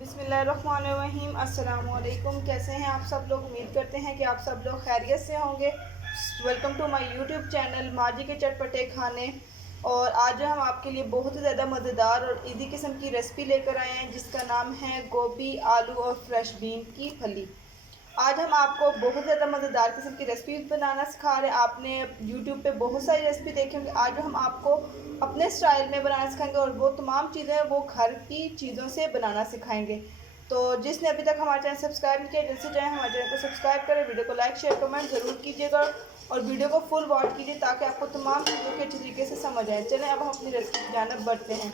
बिस्मिल्लाहिर्रहमानिर्रहीम। अस्सलाम वालेकुम। कैसे हैं आप सब लोग? उम्मीद करते हैं कि आप सब लोग खैरियत से होंगे। Welcome to my YouTube channel Maji के चटपटे खाने। और आज हम आपके लिए बहुत ही ज़्यादा मज़ेदार और इजी किस्म की रेसिपी लेकर आए हैं जिसका नाम है गोभी, आलू और फ्रेश बीन की फली। आज हम आपको बहुत ज़्यादा मज़ेदार किस्म की रेसिपी बनाना सिखा रहे हैं। आपने यूट्यूब पे बहुत सारी रेसिपी देखी होंगी। आज हम आपको अपने स्टाइल में बनाना सिखाएंगे और वो तमाम चीज़ें वो घर की चीज़ों से बनाना सिखाएंगे। तो जिसने अभी तक हमारे चैनल सब्सक्राइब नहीं किया, जल्द से जाए हमारे चैनल को सब्सक्राइब करें, वीडियो को लाइक शेयर कमेंट ज़रूर कीजिएगा और वीडियो को फुल वॉच कीजिए ताकि आपको तमाम चीज़ों के अच्छे तरीके से समझ आए। चलें अब हम अपनी रेसिपी की जानब बढ़ते हैं।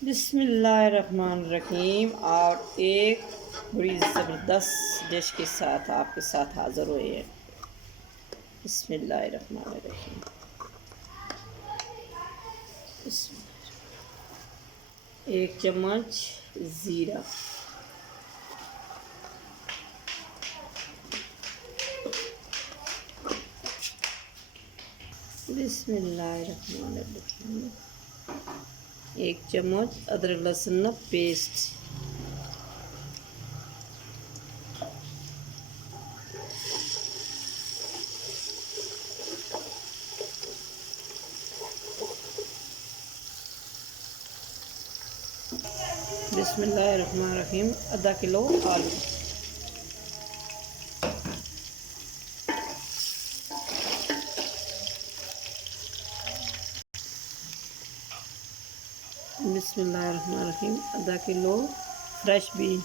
बिस्मिल्लाहिर्रहमानिर्रहीम। और एक बड़ी ज़बरदस्त डिश के साथ आपके साथ हाज़िर हुए हैं। बिस्मिल्लाहिर्रहमानिर्रहीम। एक चम्मच ज़ीरा, बिस्मिल्लाहिर्रहमानिर्रहीम। एक चम्मच अदरक लहसुन पेस्ट, बिस्मिल्लाहिर्रहमानिर्रहीम। आधा किलो आलू, बिस्मिल्लाहिर्रहमानिर्रहीम। आधा किलो फ्रेश बीन,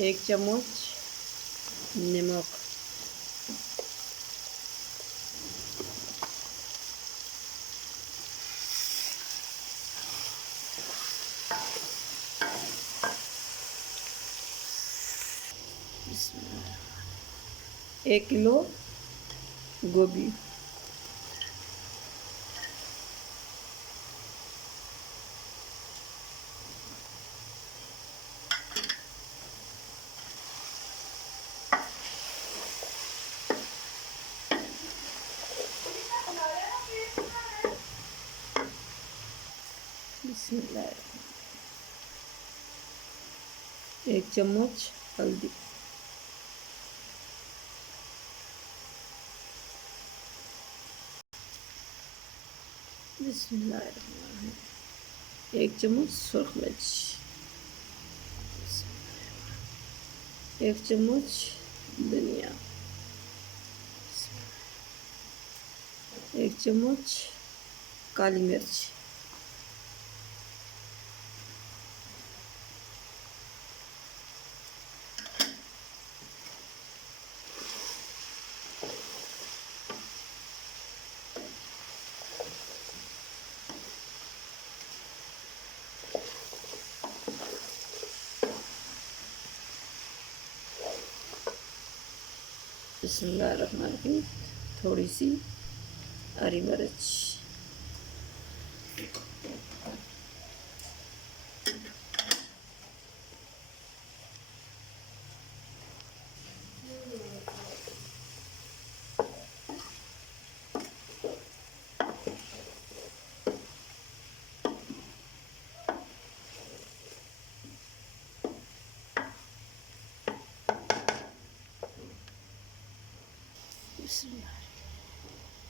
एक चम्मच नमक, एक किलो गोभी, एक चम्मच हल्दी, एक चम्मच सुरख मिर्च, एक चम्मच धनिया, एक चम्मच काली मिर्च, बिस्मिल्लाहिर्रहमानिर्रहीम। थोड़ी सी हरी मिर्च,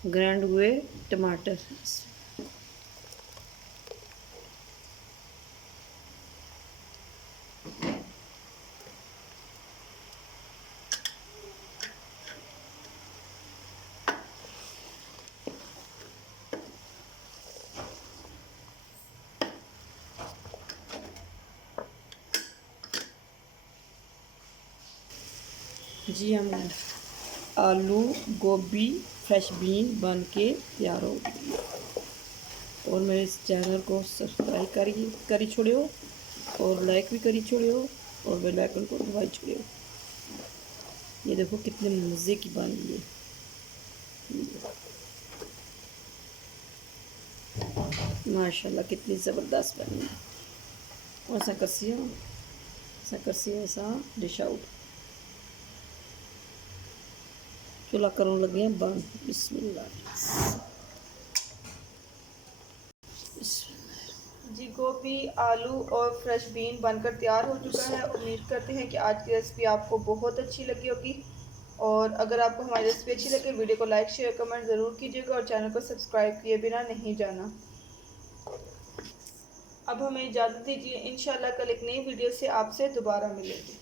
ग्राइंड हुए टमाटर, जी हम आलू गोभी फ्रेश बीन बन के तैयार हो गई। तो और मेरे इस चैनल को सब्सक्राइब करी छोड़ियो और लाइक भी करी छोड़ियो और बेल आइकन को दबाई छोड़ियो। ये देखो कितने मज़े की बनी है। माशाल्लाह कितनी ज़बरदस्त बनी है। और ऐसा करसी ऐसा डिश आउट। चूल्हा करों लगे हैं बंद। बिस्मिल्लाह। जी गोभी, आलू और फ्रेश बीन बनकर तैयार हो चुका है। उम्मीद करते हैं कि आज की रेसिपी आपको बहुत अच्छी लगी होगी। और अगर आपको हमारी रेसिपी अच्छी लगे वीडियो को लाइक शेयर कमेंट ज़रूर कीजिएगा और चैनल को सब्सक्राइब किए बिना नहीं जाना। अब हमें इजाज़त दीजिए। इंशाल्लाह कल एक नई वीडियो से आपसे दोबारा मिलेंगे।